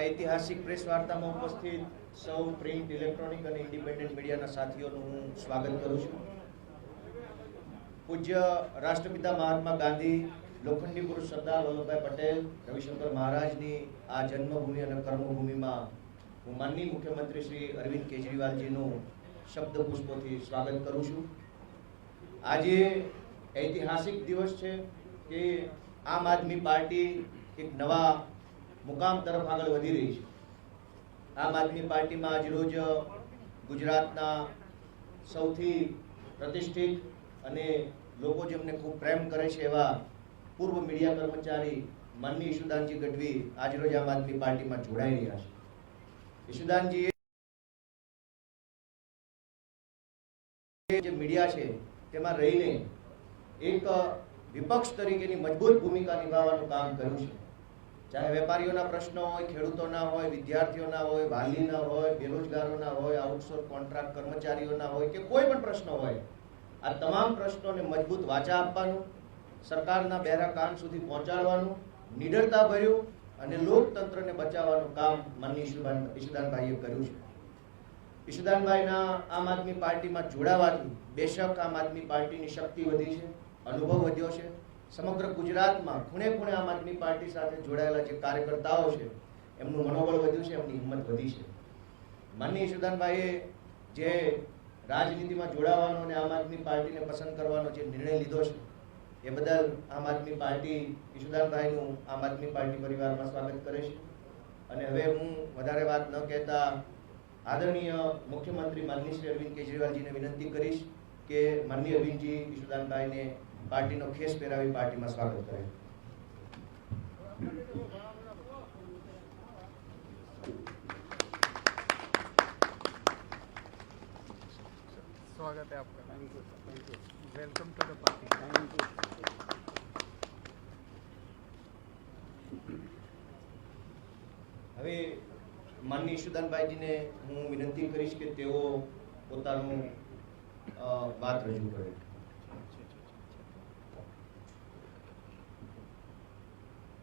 ऐतिहासिक प्रेस वार्ता में उपस्थित सौ प्रिंट इलेक्ट्रॉनिक और इंडिपेंडेंट मीडिया साथीओं स्वागत करूँ छूं। पूज्य राष्ट्रपिता महात्मा गांधी, लोखंडी पुरुष सरदार वल्लभभाई पटेल, रविशंकर महाराज की आ जन्मभूमि और कर्मभूमि में माननीय मुख्यमंत्री श्री अरविंद केजरीवाल जी शब्द पुष्पों स्वागत करूँ छूं। आज ऐतिहासिक दिवस है कि आम आदमी पार्टी एक नवा मुकाम तरफ आगे वधी रही है। आम आदमी पार्टी में आज रोज गुजरातना सौथी प्रतिष्ठित अने लोको जेमने खूब प्रेम करे छे एवा पूर्व मीडिया कर्मचारी माननीय ईशुदानजी गढ़वी आज रोज आम आदमी पार्टी में जोड़ाई रह्या छे। ईशुदानजी जे मीडिया छे तेमां रहीने एक विपक्ष तरीकेनी मजबूत भूमिका निभाववानुं काम कर्युं छे। चाहे वेपारीओना प्रश्नो होय, खेडूतोना होय, विद्यार्थीओना होय, वालीना होय, बेरोजगारोना होय, आउटसोर्स कॉन्ट्राक्ट कर्मचारीओना होय के कोई पण प्रश्न होय, आ तमाम प्रश्नोने मजबूत वाचा आपवानुं, सरकारना बेरा कान सुधी पहोंचाडवानुं, निडरताभर्युं अने लोकतंत्रने बचाववानुं काम माननीय ईशुदानभाईए कर्युं छे। ईशुदानभाईना आम आदमी पार्टी में जोड़ावाथी बेशक आम आदमी पार्टी शक्ति वधी छे, अनुभव वध्यो छे। समग्र गुजरात में खूणे खूणे आम आदमी पार्टी साथे जोड़ायेला जे कार्यकर्ताओ छे एमनुं मनोबल वध्युं छे, एमनी हिम्मत वधी छे। माननीय ईशुदानभाईए जे राजनीति में जोड़ावानो अने आम आदमी पार्टी ने पसंद करवानो जे निर्णय लीधो छे ए बदल आम आदमी पार्टी ईशुदानभाईनुं आम आदमी पार्टी परिवार में स्वागत करे छे। अने हवे हूँ वधारे वात न कहेता आदरणीय मुख्यमंत्री माननीय श्री अरविंद केजरीवाल जी ने विनंती करीश के माननीय अरविंद जी ईशुदानभाई ने पार्टी नो खेस पहेरावी पार्टी में स्वागत करे। स्वागत है आपका। Thank you. Welcome to the party. Thank you. हवे माननीय ईशुदानभाई जी ने हूँ विनंती करीश के तेओ पोतानुं बात रजू करे।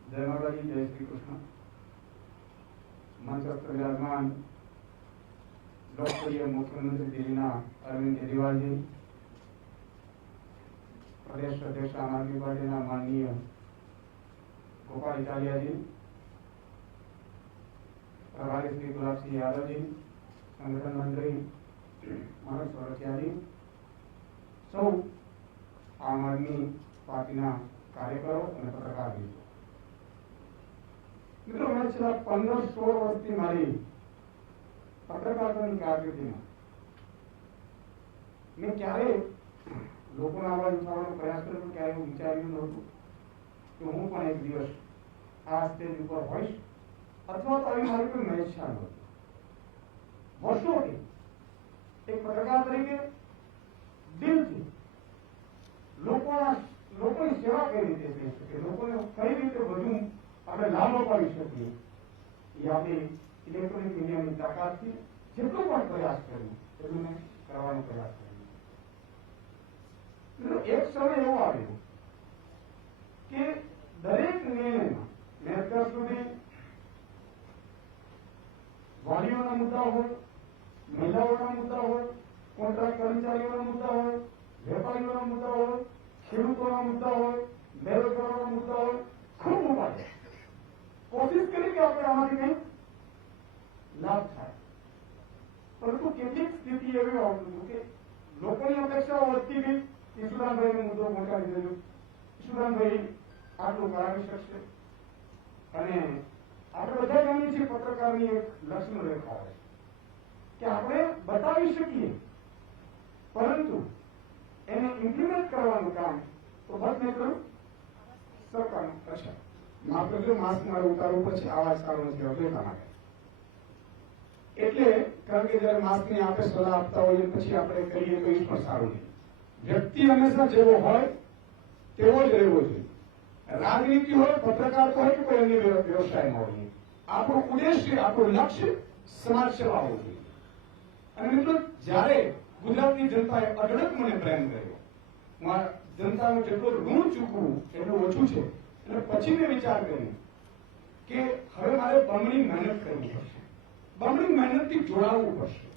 जय माता जी, जय श्री कृष्ण। मंच पर विराजमान लोकप्रिय मुख्यमंत्री दिल्लीना अरविंद केजरीवाल जी, प्रदेश अध्यक्ष आम आदमी पार्टी माननीय गोपाल इटालिया जी, प्रभारी श्री गुलाब सिंह यादव जी, संगठन मंत्री मनोज सोरठिया जी, सौ आम आदमी पार्टी कार्यकरो और पत्रकार मित्रों, मित्रों मैं छेल्ला 15-16 वर्षथी मारी पत्रकारितानी कारकिर्दीमां मैं क्यारे लोकोनो अवाज उठावવાનો प्रयास કર્યો પણ ક્યારે હું વિચાર્યું નહોતું કે હું પણ એક દિવસ આ સ્ટેજ ઉપર હોઈશ અથવા તો આવી મારી કોઈ મહેચ્છા નહોતી। વર્ષોથી એક પત્રકાર તરીકે દિલથી લોકોની સેવા કઈ રીતે થઈ શકે, લોકોને કઈ રીતે વધુ આપણે લાભ અપાવી શકીએ એ આપણે ઇલેક્ટ્રોનિક મીડિયાની તાકાતથી જેટલો પણ પ્રયાસ કર્યો એટલું મેં કરવાનો પ્રયાસ કર્યો। એક સમય એવો આવ્યો કે દરેક નિર્ણયમાં મેં અત્યાર સુધી વાલીઓના મુદ્દા હોય, મહિલાઓના મુદ્દા હોય, કોન્ટ્રાક્ટ કર્મચારીઓના મુદ્દા હોય, વેપારીઓના મુદ્દા હોય, ખેડૂતોના મુદ્દા હોય, બેરોજગારોના મુદ્દા હોય, ખૂબ ઉપાડ્યા। कोशिश करी कि આપણે આમાંથી કંઈક લાભ થાય, પરંતુ કેટલીક સ્થિતિ એવી આવતી હતી કે લોકોની અપેક્ષાઓ વધતી ગઈ। ઈશુદાનભાઈનો મુદ્દો પહોંચાડી દેજો, ઈશુદાનભાઈ આટલું કરાવી શકશે અને આપણે બધા જાણીએ છીએ પત્રકારની એક લક્ષ્મણ રેખા હોય કે આપણે બતાવી શકીએ પરંતુ એને ઇમ્પ્લિમેન્ટ કરવાનું કામ તો બસ મેં કર્યું સરકારનું। અચ્છા માફ કરજો, માસ્ક મારે ઉતારવું પછી આવાજ સારો નથી આવતો એટલા માટે। એટલે કારણ કે જયારે માસ્કની આપણે સલાહ આપતા હોઈએ પછી આપણે કહીએ તો એ પણ સારું નહીં। વ્યક્તિ હંમેશા જેવો હોય તેવો જ રહેવો જોઈએ। રાજનીતિ હોય, પત્રકાર હોય કે કોઈ અન્ય વ્યવસાયમાં હોય, આપણું ઉદ્દેશ્ય, આપણું લક્ષ્ય સમાજ સેવા હોવું જોઈએ। અને મિત્રો જ્યારે ગુજરાતની જનતાએ અઢળક મને પ્રેમ કર્યો, જનતાનું જેટલું ઋણ ચૂકવું એટલું ઓછું છે, એટલે પછી મેં વિચાર કર્યો કે હવે મારે બમણી મહેનત કરવી પડશે, બમણી મહેનતથી જોડાવવું પડશે.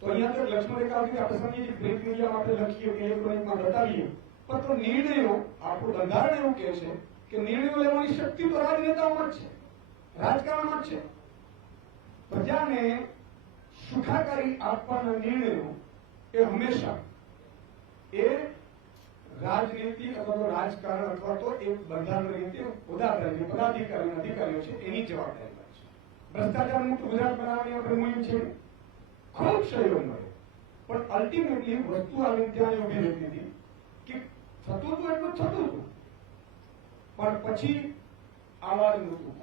તો અહીંયા તો લક્ષ્મણ રેખા હતી, આપણે સમજીએ પ્રિન્ટ મીડિયા માટે લખીએ કે ઇલેક્ટ્રોનિકમાં બતાવીએ, પણ તો નિર્ણયો, આપણું બંધારણ એવું કહે છે કે નિર્ણયો લેવાની શક્તિ તો રાજનેતાઓમાં જ છે, રાજકારણમાં જ છે. પ્રજાને સુખાકારી આપવાના નિર્ણયો એ હંમેશા એ રાજનીતિ અથવા તો રાજકારણ અથવા તો એક બંધારણ રીતે પદાધિકારીઓ અધિકારીઓ છે એની જવાબદારી છે. ભ્રષ્ટાચાર મુક્ત ગુજરાત બનાવવાની આપણે મુહિમ છે, ખૂબ સહયોગ મળ્યો, પણ અલ્ટિમેટલી વસ્તુ આવીને ત્યાં ઉભી રહેતી હતી કે થતું હતું એટલું થતું હતું, પણ પછી આવાજ નહોતું.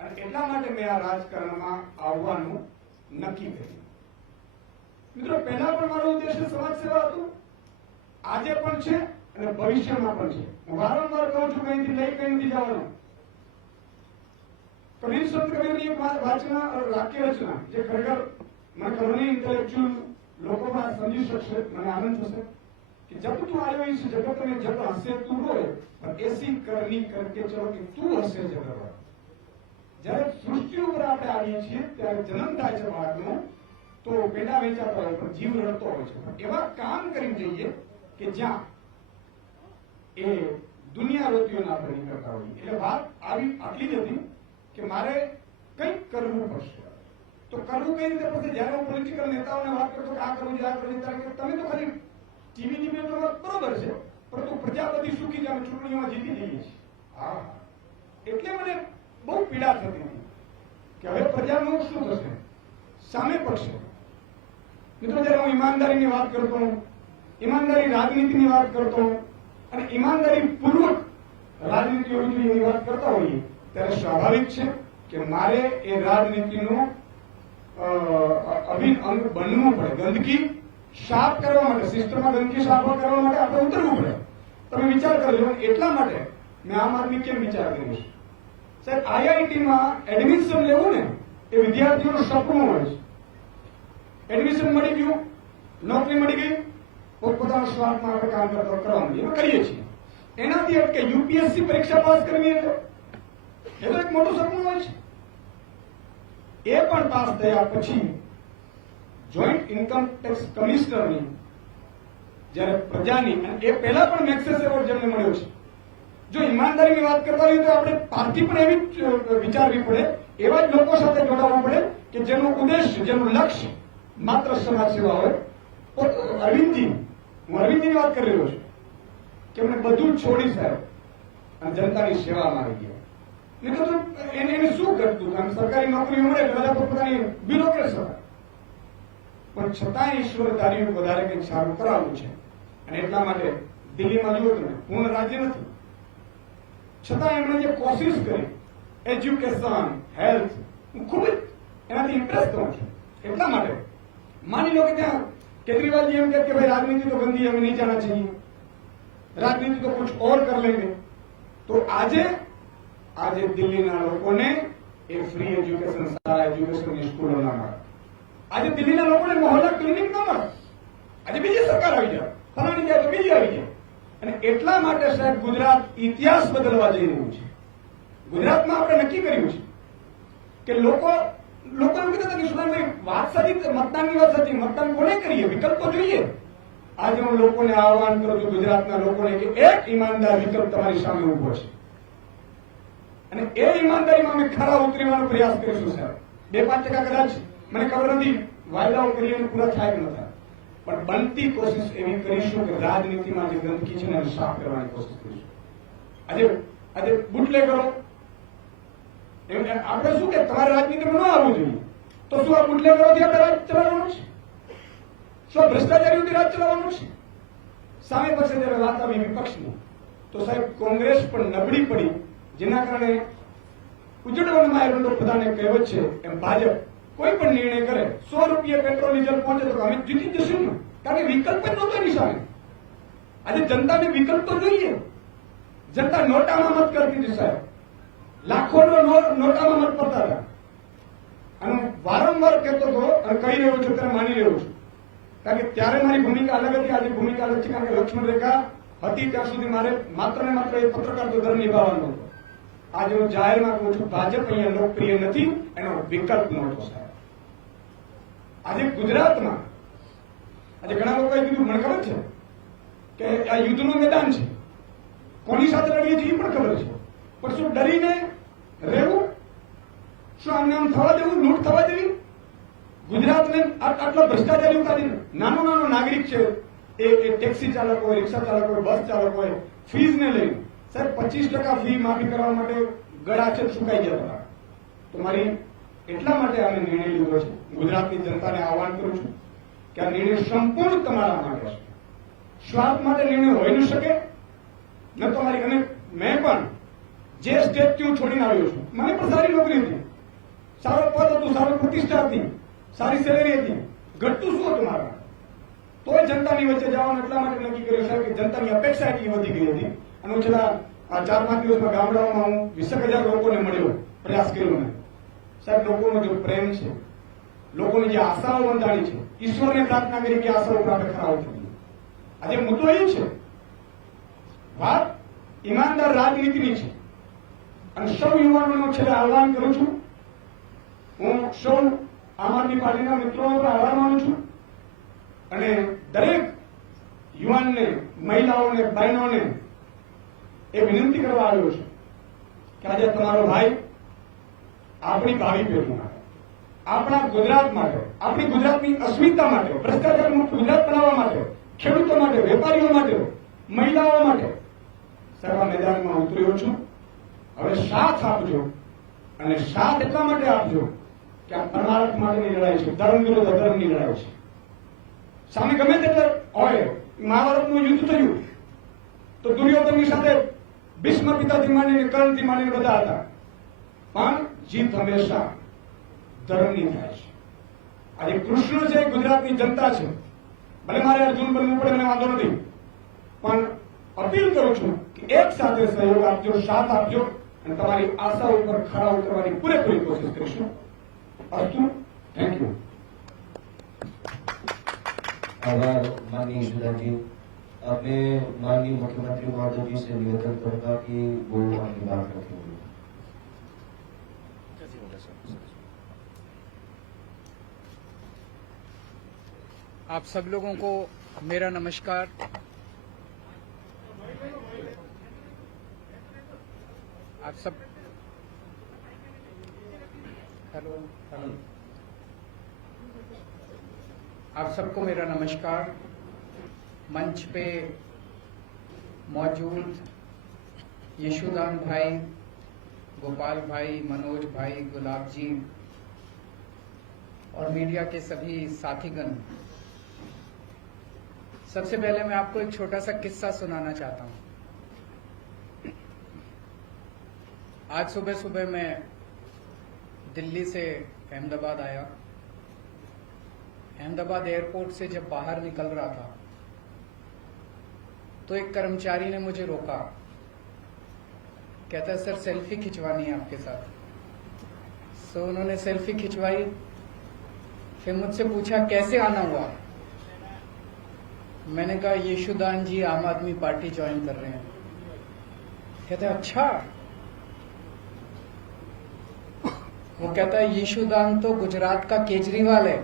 અને એટલા માટે મેં આ રાજકારણમાં આવવાનું નક્કી કર્યું. મિત્રો, પહેલા પણ મારો ઉદ્દેશ્ય સમાજ સેવા હતું, આજે પણ છે અને ભવિષ્યમાં પણ છે. હું વારંવાર કહું છું, કઈથી લઈ કઈ નથી જવાનું. કબીર સંત કબીરની એક વાક્ય રચના જે ખરેખર મને ખબર નહીં ઇન્ટેલેક્ચ્યુઅલ લોકો પણ સમજી શકશે, મને આનંદ થશે कि जब तू आयो इस जगत में जब हंसे तू रोए और ऐसी करनी करके चलो कि तू हंसे जगत रोए. જ્યારે સૃષ્ટિ ઉપર આપણે આવીએ છીએ ત્યારે જન્મ થાય છે બાળકનો, તો પેડા વેચાતા હોય પણ જીવ રડતો હોય છે. એવા કામ કરી જઈએ કે જ્યાં એ દુનિયા રોતીઓના આપણે નીકળતા હોઈએ. એટલે વાત આવી આટલી જ હતી કે મારે કંઈક કરવું પડશે. તો કરવું કઈ રીતે પડશે? જયારે હું પોલિટિકલ નેતાઓને વાત કરતો કે આ કરવું છે, આ કરવું છે, તમે તો ખાલી ટીવીની મેં બરોબર છે, પરંતુ પ્રજા બધી સુખી જાય, ચૂંટણીઓમાં જીતી જઈએ છીએ. હા, એટલે મને બહુ પીડા થતી હતી કે હવે પ્રજાનું શું થશે, સામે પડશે. મિત્રો, જયારે હું ઈમાનદારીની વાત કરતો, ઈમાનદારી રાજનીતિની વાત કરતો અને ઈમાનદારી પૂર્વક રાજનીતિ હોવી જોઈએ એની વાત કરતા હોઈએ, ત્યારે સ્વાભાવિક છે કે મારે એ રાજનીતિનો અભિન્ન અંગ બનવું પડે. ગંદકી સાફ કરવા માટે, સિસ્ટમમાં ગંદકી સાફ કરવા માટે આપણે ઉતરવું પડે. તમે વિચાર કરજો. એટલા માટે મેં આમ આદમી કેમ વિચાર કર્યો છે? સાહેબ, આઈઆઈટીમાં એડમિશન લેવું ને એ વિદ્યાર્થીઓનું સપનું હોય છે. એડમિશન મળી ગયું, નોકરી મળી ગઈ, પોતપોતાના સ્વાર્થમાં આપણે કામ કરવા માંડીએ, કરીએ છીએ. એનાથી અટકે યુપીએસસી પરીક્ષા પાસ કરવી એટલે એ તો એક મોટું સપનું હોય છે. એ પણ પાસ થયા પછી જોઈન્ટ ઇન્કમ ટેક્સ કમિશનરની જયારે પ્રજાની, એ પહેલા પણ મેક્સેસ એવોર્ડ જેમને મળ્યો છે. જો ઈમાનદારીની વાત કરતા હોઈએ તો આપણે પાર્ટી પણ એવી વિચારવી પડે, એવા જ લોકો સાથે જોડાવવું પડે કે જેનું ઉદ્દેશ્ય, જેનું લક્ષ્ય માત્ર સમાજ સેવા હોય. અરવિંદજી, હું અરવિંદજીની વાત કરી રહ્યો છું કે એમને બધું છોડી સાહેબ અને જનતાની સેવામાં આવી ગયા. નહીં તો એને શું કરતું? સરકારી નોકરી મળે એટલે બધા પોતાની બ્યુરોક્રેટ્સ હતા, પણ છતાં ઈશ્વર ધાર્યું વધારે કંઈક સારું કરાવવું છે. અને એટલા માટે દિલ્હીમાં જુઓ તમે, પૂર્ણ રાજ્ય નથી, છતાં એમણે જે કોશિશ કરી, એજ્યુકેશન, હેલ્થ, હું ખૂબ જ એનાથી ઇમ્પ્રેસ થઉં છું. એટલા માટે માની લો કે ત્યાં કેજરીવાલજી એમ કહે કે ભાઈ રાજનીતિ તો ગંદી, હमें नहीं जाना चाहिए, રાજનીતિ તો कुछ और कर लेंगे. તો આજે દિલ્હીના લોકોને એ ફ્રી એજ્યુકેશન, સારા એજ્યુકેશનની સ્કૂલો ના મળે. આજે દિલ્હીના લોકોને મોહલ્લા ક્લિનિક ન મળે. આજે બીજી સરકાર આવી જાય, ફલાણી જાય તો બીજી આવી જાય. અને એટલા માટે સાહેબ ગુજરાત ઇતિહાસ બદલવા જઈ રહ્યું છે. ગુજરાતમાં આપણે નક્કી કર્યું છે કે લોકો એમ કહેતા કે સુદાનભાઈ વાત સાચી, મતદાનની વાત સાચી, મતદાન કોને કરીએ, વિકલ્પ તો જોઈએ. આજે હું લોકોને આહવાન કરું છું, ગુજરાતના લોકોને, કે એક ઈમાનદાર વિકલ્પ તમારી સામે ઉભો છે અને એ ઈમાનદારીમાં અમે ખરા ઉતરવાનો પ્રયાસ કરીશું સાહેબ. 2-5% કદાચ મને ખબર નથી વાયદાઓ કરીએ પૂરા થાય કે ન થાય, પણ બનતી કોશિશ એવી કરીશું કે રાજનીતિમાં જે ગંદકી છે એને સાફ કરવાની કોશિશ કરીશું. આજે બુટલેગરો, આપણે શું કે તમારે રાજનીતિમાં ન આવવું જોઈએ, તો શું આ બુટલેગરોથી આપણે રાજ ચલાવવાનું છે? શું ભ્રષ્ટાચારીઓથી રાજ ચલાવવાનું છે? સામે પાસે જયારે વાત આવી વિપક્ષની, તો સાહેબ કોંગ્રેસ પણ નબળી પડી, જેના કારણે ઉજળવનમાં એરંડો પ્રધાને કહેવત છે એમ ભાજપ કોઈ પણ નિર્ણય કરે, 100 રૂપિયા પેટ્રોલ ડીઝલ પહોંચે તો અમે જીતી જશું ને, કારણ કે વિકલ્પ જ નહોતો એની સામે. આજે જનતાને વિકલ્પ તો જોઈએ. જનતા નોટામાં મત કરતી હતી સાહેબ, લાખોનો નોટામાં મત પડતા હતા. અને વારંવાર કહેતો હતો અને કહી રહ્યો છું, ત્યારે માની રહ્યો છું, કારણ કે ત્યારે મારી ભૂમિકા અલગ હતી, આજે ભૂમિકા અલગ છે. કારણ કે લક્ષ્મણ રેખા હતી ત્યાં સુધી મારે માત્ર ને માત્ર એ પત્રકાર તો ધર્મ નિભાવવાનો હતો. આજે હું જાહેરમાં કહું છું, ભાજપ અહીંયા લોકપ્રિય નથી, એનો વિકલ્પ નહોતો સાહેબ. આજે ગુજરાતમાં આજે ઘણા લોકોએ કીધું, મને ખબર છે કે આ યુદ્ધનું મેદાન છે, કોની સાથે લડીએ છીએ એ પણ ખબર છે, પણ શું ડરીને રહેવું? શું આમને આમ થવા દેવું? લૂંટ થવા દેવી? ગુજરાતને આટલો ભ્રષ્ટાચારી ઉતારીને નાનો નાનો નાગરિક છે, એ ટેક્સી ચાલક હોય, રિક્ષા ચાલક હોય, બસ ચાલક હોય, ફીઝને લઈને સાહેબ 25% ફી માફી કરવા માટે ગળા છે સુકાઈ ગયા હતા. તો મારી એટલા માટે અમે નિર્ણય લીધો છે, ગુજરાતની જનતાને આહવાન કરું છું કે આ નિર્ણય સંપૂર્ણ તમારા માટે છે. સ્વાર્થ માટે નિર્ણય હોઈ ન શકે. ન તો મારી અને મેં પણ જે સ્ટેટથી હું છોડીને આવ્યો છું, મને પણ સારી નોકરી હતી, સારો પદ હતું, સારો પ્રતિષ્ઠા હતી, સારી સેલેરી હતી, ઘટતું શું હતું મારા? તોય જનતાની વચ્ચે જવાનું એટલા માટે નક્કી કર્યું સાહેબ કે જનતાની અપેક્ષા એટલી વધી ગઈ હતી. અને હું છેલ્લા 4-5 દિવસમાં ગામડાઓમાં હું 20,000 લોકોને મળ્યો, પ્રયાસ કર્યો મેં. સાહેબ લોકોનો જો પ્રેમ છે, લોકોની જે આશાઓ બંધાણી છે, ઈશ્વરને પ્રાર્થના કરી કે આશાઓ આપણે ખરાબ થઈ. આજે મુદ્દો એ છે, વાત ઈમાનદાર રાજનીતિની છે. અને સૌ યુવાનોનો છેલ્લે આહવાન કરું છું, હું સૌ આમ આદમી પાર્ટીના મિત્રોનો પણ આભાર માનું છું અને દરેક યુવાનને, મહિલાઓને, બહેનોને એ વિનંતી કરવા આવ્યો છું કે આજે તમારો ભાઈ આપણી ભાવિ પેઢી માટે, આપણા ગુજરાત માટે, આપણી ગુજરાતની અસ્મિતા માટે, ભ્રષ્ટાચાર મુક્ત ગુજરાત બનાવવા માટે, ખેડૂતો માટે, વેપારીઓ માટે, મહિલાઓ માટે સાહેબ આ મેદાનમાં ઉતર્યો છું. હવે સાથ આપજો, અને સાથ એટલા માટે આપજો કે આ પરમાર્થ માટેની લડાઈ છે, ધર્મ વિરુદ્ધ અધર્મની લડાઈ છે. સામે ગમે તેટલે હોય, મહાભારતનું યુદ્ધ થયું તો દુર્યોધનની સાથે ભીષ્મ પિતાથી માંડીને કર્ણથી માંડીને બધા હતા, પણ જીત હંમેશા ધર્મની થાય છે. આજે કૃષ્ણ છે, ગુજરાતની જનતા છે, ભલે મારે અર્જુન બનવું પડે મને વાંધો નથી, પણ અપીલ કરું છું કે એક સાથે સહયોગ આપજો, સાથ આપજો અને તમારી આશાઓ ઉપર ખરા ઉતરવાની પૂરેપૂરી કોશિશ કરીશું. અસ્તુ. Thank you. आभार माननीय यशोदा जी. अब मैं माननीय मुख्यमंत्री महोदय जी से निवेदन करूंगा कि वो अपनी बात रखेंगे. आप सब लोगों को मेरा नमस्कार. आप सब हेलो आप सबको मेरा नमस्कार. मंच पे मौजूद यशोदान भाई, गोपाल भाई, मनोज भाई, गुलाब जी और मीडिया के सभी साथीगण, सबसे पहले मैं आपको एक छोटा सा किस्सा सुनाना चाहता हूं. आज सुबह सुबह मैं दिल्ली से अहमदाबाद आया. अहमदाबाद एयरपोर्ट से जब बाहर निकल रहा था तो एक कर्मचारी ने मुझे रोका. कहता है सर सेल्फी खिंचवानी है आपके साथ. सो उन्होंने सेल्फी खिंचवाई. फिर मुझसे पूछा कैसे आना हुआ. मैंने कहा यशोदान जी आम आदमी पार्टी ज्वाइन कर रहे हैं. कहता है अच्छा. वो कहता है यशोदान तो गुजरात का केजरीवाल है.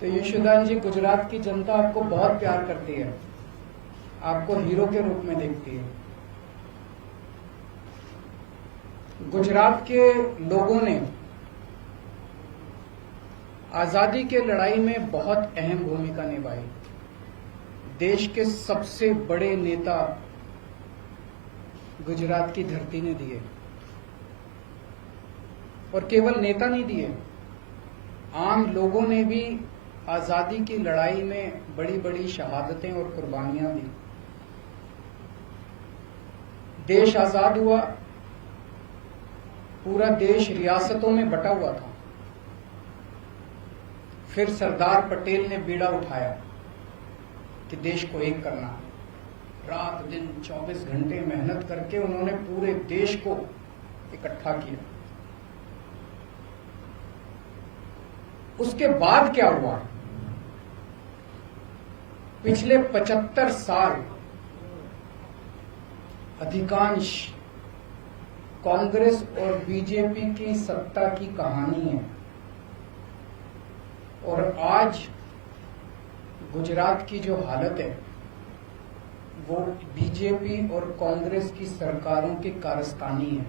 तो यशोदान जी, गुजरात की जनता आपको बहुत प्यार करती है, आपको हीरो के रूप में देखती है. गुजरात के लोगों ने आजादी के लड़ाई में बहुत अहम भूमिका निभाई. देश के सबसे बड़े नेता गुजरात की धरती ने दिए, और केवल नेता नहीं दिए, आम लोगों ने भी आजादी की लड़ाई में बड़ी बड़ी शहादतें और कुर्बानियां दी. देश आजाद हुआ, पूरा देश रियासतों में बटा हुआ था. फिर सरदार पटेल ने बीड़ा उठाया कि देश को एक करना है. रात दिन 24 घंटे मेहनत करके उन्होंने पूरे देश को इकट्ठा किया. उसके बाद क्या हुआ? पिछले 75 साल अधिकांश कांग्रेस और बीजेपी की सत्ता की कहानी है। और आज गुजरात की जो हालत है वो बीजेपी और कांग्रेस की सरकारों की कारस्तानी है।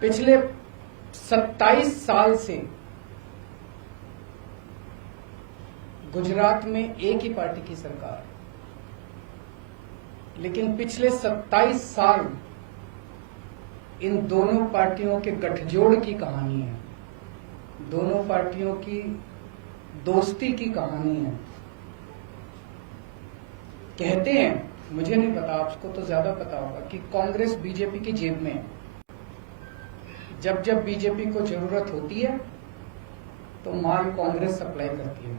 पिछले 27 साल से गुजरात में एक ही पार्टी की सरकार है, लेकिन पिछले 27 साल इन दोनों पार्टियों के गठजोड़ की कहानी है, दोनों पार्टियों की दोस्ती की कहानी है। कहते हैं, मुझे नहीं पता, आपको तो ज्यादा पता होगा, कि कांग्रेस बीजेपी की जेब में है। जब जब बीजेपी को जरूरत होती है तो माल कांग्रेस सप्लाई करती है।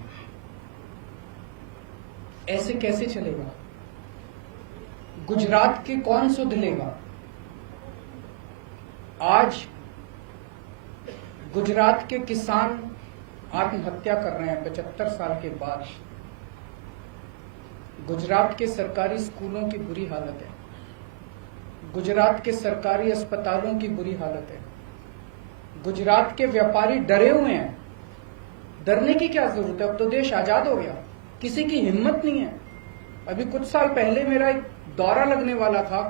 ऐसे कैसे चलेगा? गुजरात के कौन सुध लेगा? आज गुजरात के किसान आत्महत्या कर रहे हैं 75 साल के बाद। गुजरात के सरकारी स्कूलों की बुरी हालत है, गुजरात के सरकारी अस्पतालों की बुरी हालत है, गुजरात के व्यापारी डरे हुए हैं। डरने की क्या जरूरत है? अब तो देश आजाद हो गया, किसी की हिम्मत नहीं है। अभी कुछ साल पहले मेरा एक दौरा लगने वाला था।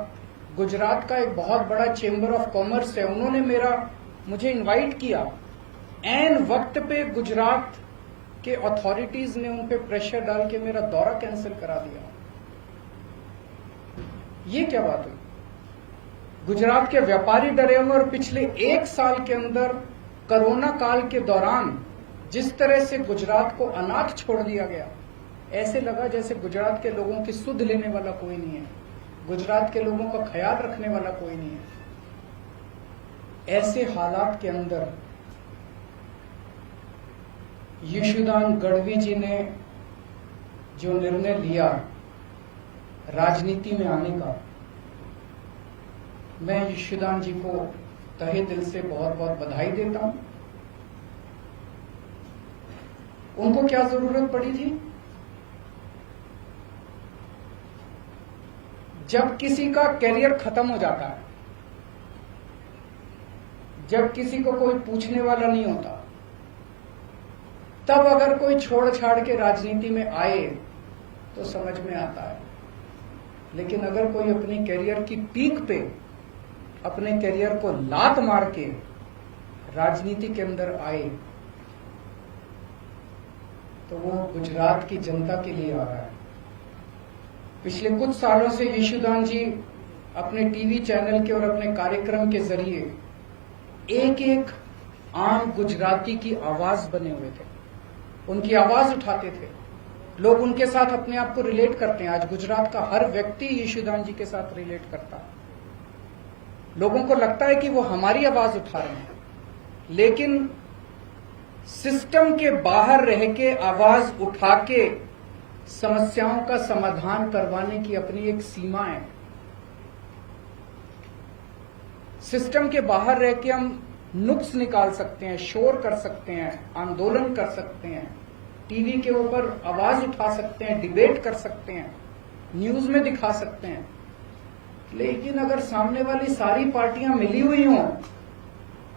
गुजरात का एक बहुत बड़ा चेंबर ऑफ कॉमर्स है, उन्होंने मुझे इनवाइट किया। ऐन वक्त पे गुजरात के अथॉरिटीज ने उन पे प्रेशर डाल के मेरा दौरा कैंसिल करा दिया। ये क्या बात हुई? गुजरात के व्यापारी डरे हुए। और पिछले 1 साल के अंदर कोरोना काल के दौरान जिस तरह से गुजरात को अनाथ छोड़ दिया गया, ऐसे लगा जैसे गुजरात के लोगों की सुध लेने वाला कोई नहीं है, गुजरात के लोगों का ख्याल रखने वाला कोई नहीं है। ऐसे हालात के अंदर यशोदान गढ़वी जी ने जो निर्णय लिया राजनीति में आने का, मैं यशोदान जी को तहे दिल से बहुत बहुत बधाई देता हूं। उनको क्या जरूरत पड़ी थी? जब किसी का कैरियर खत्म हो जाता है, जब किसी को कोई पूछने वाला नहीं होता, तब अगर कोई छोड़ छाड़ के राजनीति में आए तो समझ में आता है। लेकिन अगर कोई अपनी कैरियर की पीक पे अपने कैरियर को लात मार के राजनीति के अंदर आए तो वो गुजरात की जनता के लिए आ रहा है। पिछले कुछ सालों से यशोदान जी अपने टीवी चैनल के और अपने कार्यक्रम के जरिए एक एक आम गुजराती की आवाज बने हुए थे, उनकी आवाज उठाते थे। लोग उनके साथ अपने आप को रिलेट करते हैं। आज गुजरात का हर व्यक्ति यशोदान जी के साथ रिलेट करता है। लोगों को लगता है कि वो हमारी आवाज उठा रहे हैं, लेकिन सिस्टम के बाहर रह के आवाज उठा के समस्याओं का समाधान करवाने की अपनी एक सीमा है। सिस्टम के बाहर रह के हम नुक्स निकाल सकते हैं, शोर कर सकते हैं, आंदोलन कर सकते हैं, टीवी के ऊपर आवाज उठा सकते हैं, डिबेट कर सकते हैं, न्यूज में दिखा सकते हैं। लेकिन अगर सामने वाली सारी पार्टियां मिली हुई हों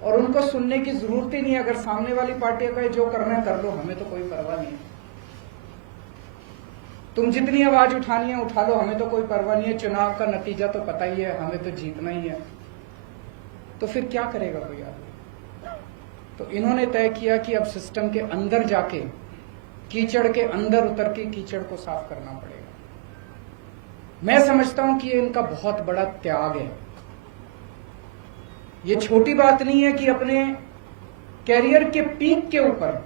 और उनको सुनने की जरूरत ही नहीं है, अगर सामने वाली पार्टियां कहे जो करना है कर लो, हमें तो कोई परवाह नहीं है, तुम जितनी आवाज उठानी है उठा लो, हमें तो कोई परवाह नहीं है, चुनाव का नतीजा तो पता ही है, हमें तो जीतना ही है, तो फिर क्या करेगा कोई आदमी? तो इन्होंने तय किया कि अब सिस्टम के अंदर जाके, कीचड़ के अंदर उतर के कीचड़ को साफ करना पड़ेगा। मैं समझता हूं कि ये इनका बहुत बड़ा त्याग है। ये छोटी बात नहीं है कि अपने कैरियर के पीक के ऊपर,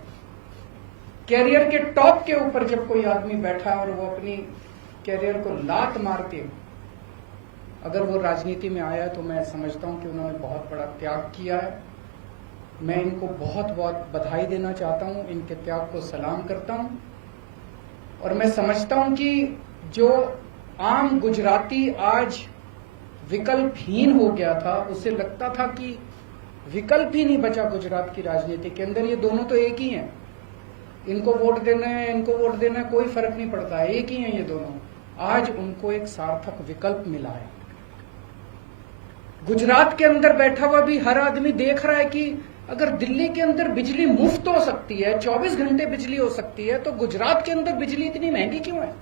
कैरियर के टॉप के ऊपर जब कोई आदमी बैठा और वो अपनी कैरियर को लात मार के अगर वो राजनीति में आया है, तो मैं समझता हूं कि उन्होंने बहुत बड़ा त्याग किया है। मैं इनको बहुत बहुत बधाई देना चाहता हूं, इनके त्याग को सलाम करता हूं। और मैं समझता हूं कि जो आम गुजराती आज विकल्पहीन हो गया था, उसे लगता था कि विकल्प ही नहीं बचा गुजरात की राजनीति के अंदर, ये दोनों तो एक ही हैं, इनको वोट देना है, इनको वोट देना है, कोई फर्क नहीं पड़ता है, एक ही हैं ये दोनों। आज उनको एक सार्थक विकल्प मिला है। गुजरात के अंदर बैठा हुआ भी हर आदमी देख रहा है कि अगर दिल्ली के अंदर बिजली मुफ्त हो सकती है, 24 घंटे बिजली हो सकती है, तो गुजरात के अंदर बिजली इतनी महंगी क्यों है?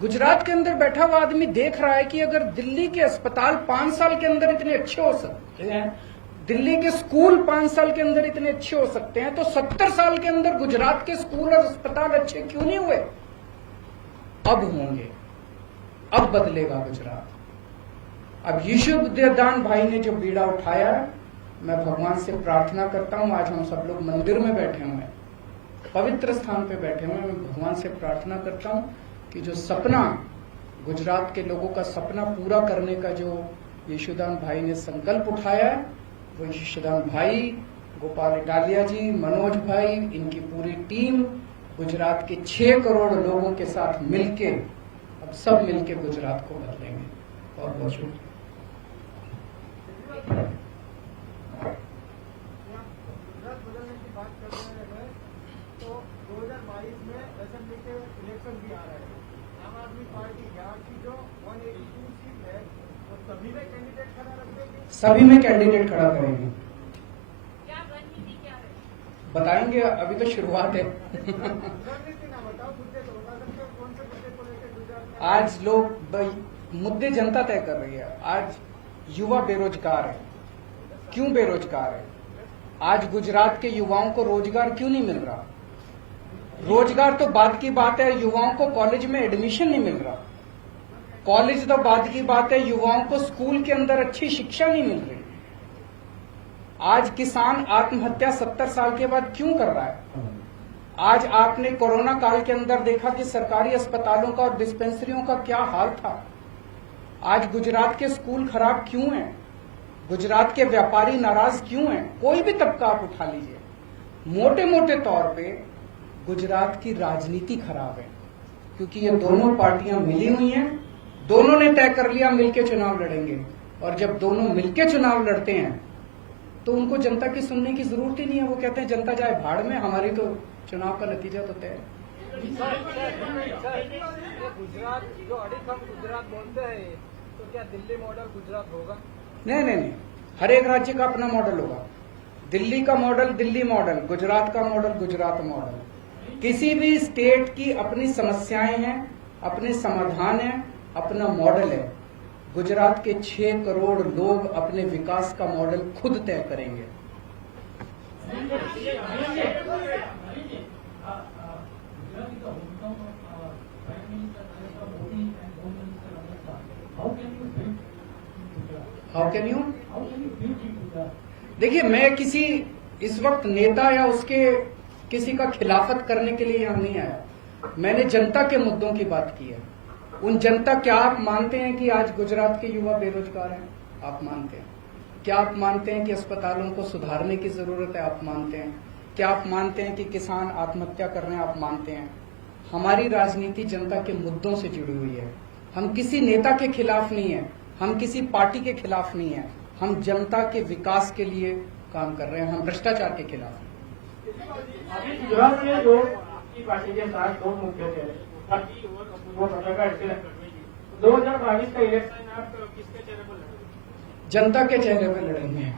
गुजरात के अंदर बैठा हुआ आदमी देख रहा है कि अगर दिल्ली के अस्पताल 5 साल के अंदर इतने अच्छे हो सकते हैं, दिल्ली के स्कूल 5 साल के अंदर इतने अच्छे हो सकते हैं, तो 70 साल के अंदर गुजरात के स्कूल और अस्पताल अच्छे क्यों नहीं हुए? अब होंगे, अब बदलेगा गुजरात। अब यशोदान भाई ने जो बीड़ा उठाया है, मैं भगवान से प्रार्थना करता हूं, आज हम सब लोग मंदिर में बैठे हुए हैं, पवित्र स्थान पे बैठे हुए हैं, मैं भगवान से प्रार्थना करता हूं कि जो सपना, गुजरात के लोगों का सपना पूरा करने का जो यशोदान भाई ने संकल्प उठाया है, वो यशोदान भाई, गोपाल इटालिया जी, मनोज भाई, इनकी पूरी टीम गुजरात के 6 करोड़ लोगों के साथ मिलके, अब सब मिलके गुजरात को बदलेंगे। बहुत बहुत शुक्रिया। गुजरात बदलने की बात कर रहे हैं तो 2022 में असेंबली के इलेक्शन भी आ रहे हैं। आम आदमी पार्टी यहाँ की जो 182 सीट है वो सभी में कैंडिडेट खड़ा रख देगी। सभी में कैंडिडेट खड़ा करेंगे। क्या रणनीति क्या है? बताएंगे, अभी तो शुरुआत है। रणनीति ना बताओ, मुद्दे तो बता सकते हो, कौन से मुद्दे को लेकर गुजरात में आज लोग मुद्दे जनता तय कर रही है। आज युवा बेरोजगार है, क्यों बेरोजगार है? आज गुजरात के युवाओं को रोजगार क्यों नहीं मिल रहा? रोजगार तो बात की बात है, युवाओं को कॉलेज में एडमिशन नहीं मिल रहा। कॉलेज तो बात की बात है, युवाओं को स्कूल के अंदर अच्छी शिक्षा नहीं मिल रही। आज किसान आत्महत्या 70 साल के बाद क्यों कर रहा है? आज आपने कोरोना काल के अंदर देखा कि सरकारी अस्पतालों का और डिस्पेंसरियों का क्या हाल था। आज गुजरात के स्कूल खराब क्यों हैं? गुजरात के व्यापारी नाराज क्यों हैं? कोई भी तबका आप उठा लीजिए, मोटे मोटे तौर पे गुजरात की राजनीति खराब है, क्योंकि ये दोनों पार्टियां मिली हुई हैं, दोनों ने तय कर लिया मिलके चुनाव लड़ेंगे, और जब दोनों मिलके चुनाव लड़ते हैं तो उनको जनता की सुनने की जरूरत ही नहीं है। वो कहते हैं जनता जाए भाड़ में, हमारी तो चुनाव का नतीजा तो तय है। गुजरात जो अड़िखम गुजरात बोलते हैं, तो क्या दिल्ली मॉडल गुजरात होगा? नहीं नहीं नहीं, हर एक राज्य का अपना मॉडल होगा। दिल्ली का मॉडल दिल्ली मॉडल, गुजरात का मॉडल गुजरात मॉडल। किसी भी स्टेट की अपनी समस्याएं हैं, अपने समाधान हैं, अपना मॉडल है। गुजरात के 6 करोड़ लोग अपने विकास का मॉडल खुद तय करेंगे। How can you? देखिए, मैं किसी इस वक्त नेता या उसके किसी का खिलाफत करने के लिए यहाँ नहीं आया। मैंने जनता के मुद्दों की बात की है। उन जनता, क्या आप मानते हैं कि आज गुजरात के युवा बेरोजगार हैं? आप मानते हैं? क्या आप मानते हैं कि अस्पतालों को सुधारने की जरूरत है? आप मानते हैं? क्या आप मानते हैं कि किसान आत्महत्या कर रहे हैं? आप मानते हैं? हमारी राजनीति जनता के मुद्दों से जुड़ी हुई है। हम किसी नेता के खिलाफ नहीं है, हम किसी पार्टी के खिलाफ नहीं है, हम जनता के विकास के लिए काम कर रहे हैं, हम भ्रष्टाचार के खिलाफ हैं। अभी गुजरात में जो आपकी पार्टी के साथ 2 मुद्दे थे, 2022 का इलेक्शन आप किसके चेहरे पर लड़ेंगे? जनता के चेहरे पर लड़ेंगे।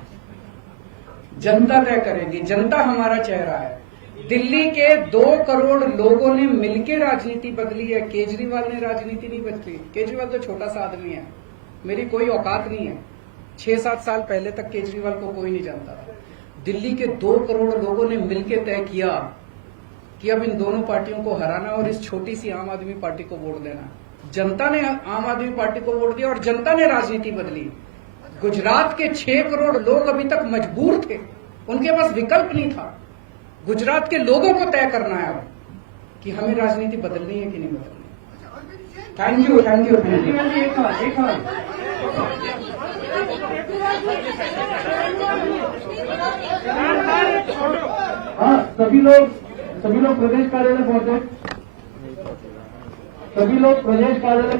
जनता तय करेगी, जनता हमारा चेहरा है। दिल्ली के 2 करोड़ लोगों ने मिलकर राजनीति बदली है, केजरीवाल ने राजनीति नहीं बदली। केजरीवाल तो छोटा सा आदमी है, मेरी कोई औकात नहीं है। 6-7 साल पहले तक केजरीवाल को कोई नहीं जानता था। दिल्ली के 2 करोड़ लोगों ने मिलकर तय किया कि अब इन दोनों पार्टियों को हराना और इस छोटी सी आम आदमी पार्टी को वोट देना। जनता ने आम आदमी पार्टी को वोट दिया और जनता ने राजनीति बदली। गुजरात के 6 करोड़ लोग अभी तक मजबूर थे, उनके पास विकल्प नहीं था। गुजरात के लोगों को तय करना है अब कि हमें राजनीति बदलनी है कि नहीं बदलनी। Thank you, thank you, thank you. हाँ, सभी लोग प्रदेश कार्यालय पहुंचे। सभी लोग प्रदेश कार्यालय